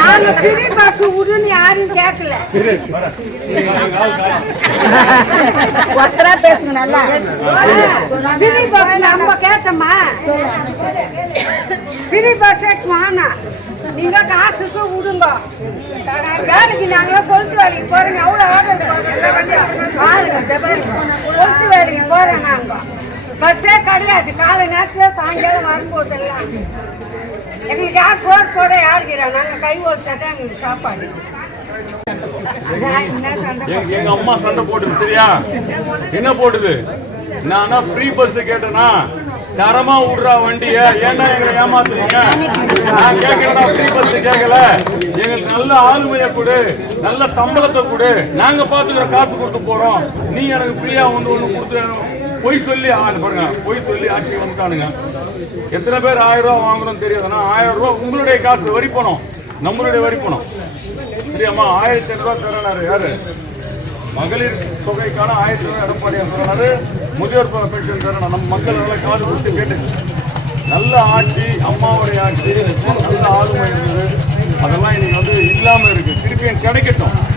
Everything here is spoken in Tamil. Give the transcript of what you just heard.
நாங்க ஃப்ரீ பஸ் விடுன்னு யாரும் கேட்கல. ஒத்தரா பேசுங்க நல்லா. ஃப்ரீ பஸ் நம்ம கேட்டோமா? ஃப்ரீ பஸ் வானா நீங்க காசுக்கு விடுங்க. வேலைக்கு நாங்களாம் கொளுத்து வேலைக்கு போறோங்க. அவ்வளோ பாருங்க கொளுத்து வேலைக்கு போறோம். நாங்க பஸ்ஸே கிடையாது. காலை நேரத்தில் சாயங்காலம் வரும்போதெல்லாம் எங்களுக்கு யார் சோறு போட யாருக்கிறா? நாங்கள் கை ஓடிச்சாதான் எங்களுக்கு சாப்பாடு. எங்க அம்மா சண்டை போட்டுது சரியா? என்ன போட்டுது? நானா ஃப்ரீ பஸ் கேட்டேனா தரமா விடுறா வண்டிய, ஏன்னா எங்களை ஏமாத்துறீங்க? நான் கேட்கறேன் ஃப்ரீ பஸ் கேட்கல, எங்களுக்கு நல்ல ஆளுமையை கொடு, நல்ல சம்பளத்தை கொடு, நாங்க பாத்துக்கிற காசு கொடுத்து போறோம், நீ எனக்கு ஃப்ரீயா ஒன்று கொடுத்து பொய் சொல்லி பாருங்க, பொய் சொல்லி ஆட்சி வந்துட்டானுங்க. எத்தனை பேர் 1000 ரூபா வாங்குறோம் தெரியாதுன்னா 1000 ரூபா உங்களுடைய காசு வரி பணம், நம்மளுடைய வரி பணம் சரியாமா? 1500 ரூபா தராரு யாரு? மகளிர் தொகைக்கான 1000 ரூபாய் எடப்பாடியார் தராரு. முதியோர் பென்ஷன் தரணும். நம்ம மக்கள் நல்லா காது கொடுத்து கேட்டு நல்ல ஆட்சி, அம்மாவுடைய ஆட்சி, நல்ல ஆளுமை இருந்தது. அதெல்லாம் இன்னைக்கு இல்லாம இருக்கு. திருப்பி கிடைக்கட்டும்.